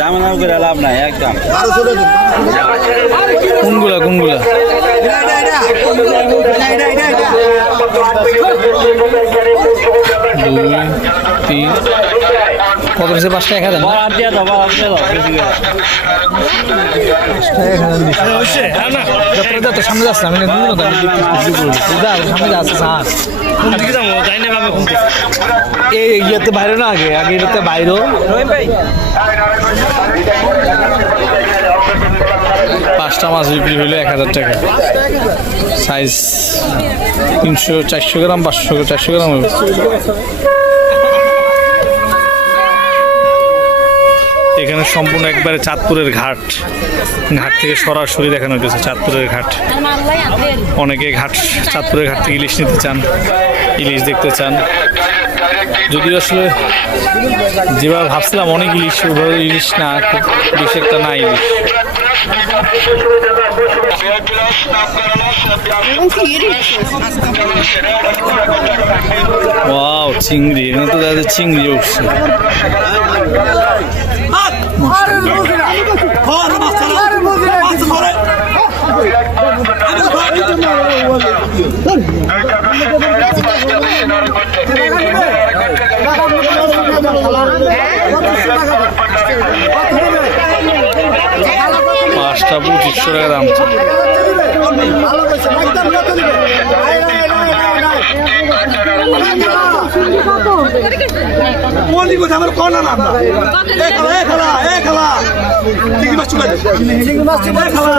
দাম নাম করে লাভ নাই একদম। কোনগুলা কোনগুলা? দুই তিন। কত হচ্ছে পাঁচটা এক হাজার না? বাদ দিয়ে দাও বাদ দিয়ে দাও বেশি করে। যতটা তো সামনে যাচ্ছে আমি বিভিন্ন দামে দিকে যাব না এই ইয়েতে বাইরে না আগে আগে এটাতে বাইরে। পাঁচটা মাছ বিক্রি হইল এক হাজার টাকা। সাইজ তিনশো চারশো গ্রাম পাঁচশো চারশো গ্রাম হবে এখানে সম্পূর্ণ একবারে চাঁদপুরের ঘাট। ঘাট থেকে সরাসরি দেখানো হয়েছে চাঁদপুরের ঘাট। অনেকে ঘাট চাঁদপুরের ঘাট থেকে ইলিশ নিতে চান ইলিশ দেখতে চান। যদিও আসলে যেভাবে ভাবছিলাম অনেক ইলিশ ওইভাবে ইলিশ না বেশি একটা না ইলিশ। চিংড়ি এখানে তো চিংড়ি উঠছে। পাঁচটা পঁচিশশো টাকা দাম। মন্দির কোথায় আমার কোন না এ খালা এ খালা এ খালা ঠিক মাছ খালা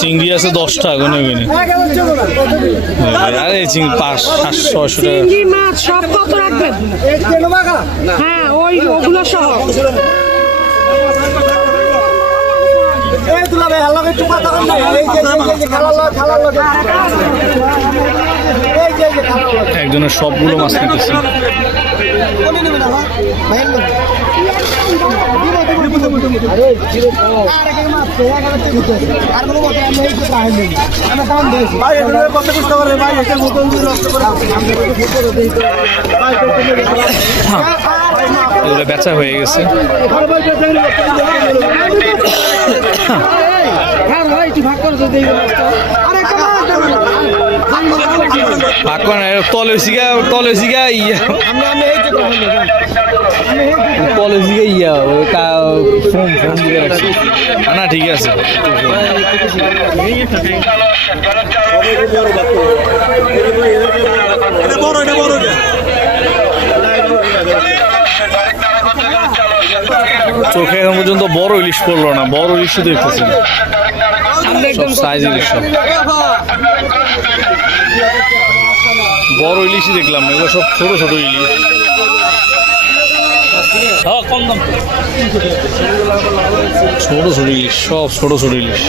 চিংড়ি আছে দশটা গুনে গুনে আরে চিংড়ি পাঁচ সাতশো ছয়শো টাকা। চিংড়ি মাছ সব কত রাখবেন হ্যাঁ ওই ওগুলো সহ। এই তুলা ভাই হাল্লা একটু কথা না এই যে খালা লয় খালা লয় এই যে এই যে খালা লয় একজনের সবগুলো মাছ নিতেছে। কোনি নেবে না ভাই আরে জিরো আর এক মাছ এক হাজার টাকা দিতে আর কোনো কথা আমি এই কথা আইনি আমি দাম দিয়েছি ভাই এটা কত কষ্ট করে ভাই এটা মতন দিয়ে নষ্ট করে আমি তো ফুটো দিই ভাই এগুলো বেচা হয়ে গেছে হ্যাঁ ভাগ করে ইয়া। তলে সিগা ইয়া কা ফোন ফোন দিয়ে রাখছি। না, ঠিক আছে। বড় এটা বড়। চোখে এখন পর্যন্ত বড় ইলিশ পড়ল না বড় ইলিশ দেখতেছি সাইজ ইলিশ সব। বড় ইলিশই দেখলাম এগুলো সব ছোট ছোট ইলিশ। ছোট ছোট ইলিশ সব ছোট ছোট ইলিশ।